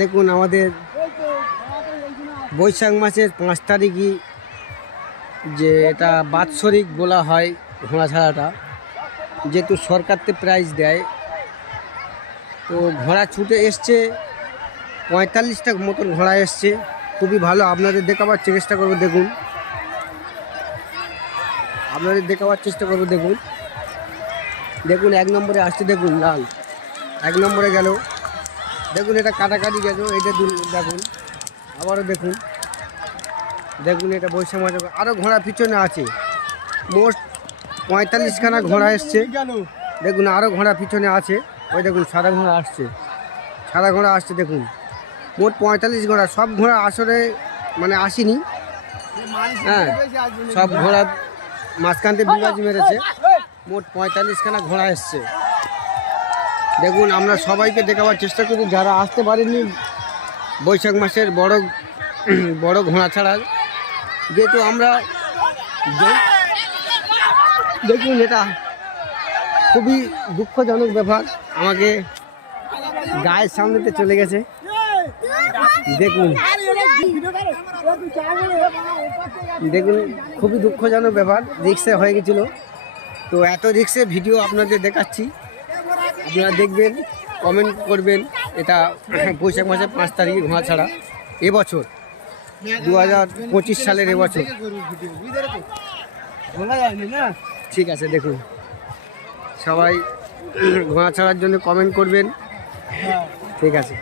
দেখুন আমাদের বৈশাখ মাসের 5 তারিখই যে এটা বাৎসরিক বলা হয় ঘোড়া ছাড়াটা, যেহেতু সরকারতে প্রাইজ দেয়, তো ঘোড়া ছুটে এসছে 45টা মতন ঘোড়া এসছে। খুবই ভালো, আপনাদের দেখাবার চেষ্টা করবো। দেখুন আপনাদের দেখাবার চেষ্টা করবো। দেখুন দেখুন 1 নম্বরে আসছে, দেখুন লাল 1 নম্বরে গেল। দেখুন এটা কাটাকাটি গেল, এটা দেখুন আবারও দেখুন। দেখুন এটা বৈশাখ মাসে আরও ঘোড়া পিছনে আছে, মোট 45খানা ঘোড়া এসছে। দেখুন আরও ঘোড়া পিছনে আছে, ওই দেখুন সাদা ঘোড়া আসছে, সাদা ঘোড়া আসছে। দেখুন মোট 45 ঘোড়া, সব ঘোড়া আসলে মানে আসেনি, হ্যাঁ সব ঘোড়া মাঝখানতে বিবাজি মেরেছে। মোট 45খানা ঘোড়া এসছে। দেখুন আমরা সবাইকে দেখাবার চেষ্টা করি যারা আসতে পারেননি বৈশাখ মাসের বড় ঘোড়া ছাড়া, যেহেতু আমরা দেখুন এটা খুবই দুঃখজনক ব্যাপার, আমাকে গায়ের সামনেতে চলে গেছে। দেখুন দেখুন খুবই দুঃখজনক ব্যাপার, রিক্সে হয়ে গেছিলো। তো এত রিক্সে ভিডিও আপনাদের দেখাচ্ছি, আপনারা দেখবেন, কমেন্ট করবেন। এটা বৈশাখ মাসের 5 তারিখে ঘোড়া ছাড়া, এবছর 2025 সালের এবছর। ঠিক আছে, দেখুন সবাই ঘোড়া ছাড়ার জন্য কমেন্ট করবেন। ঠিক আছে।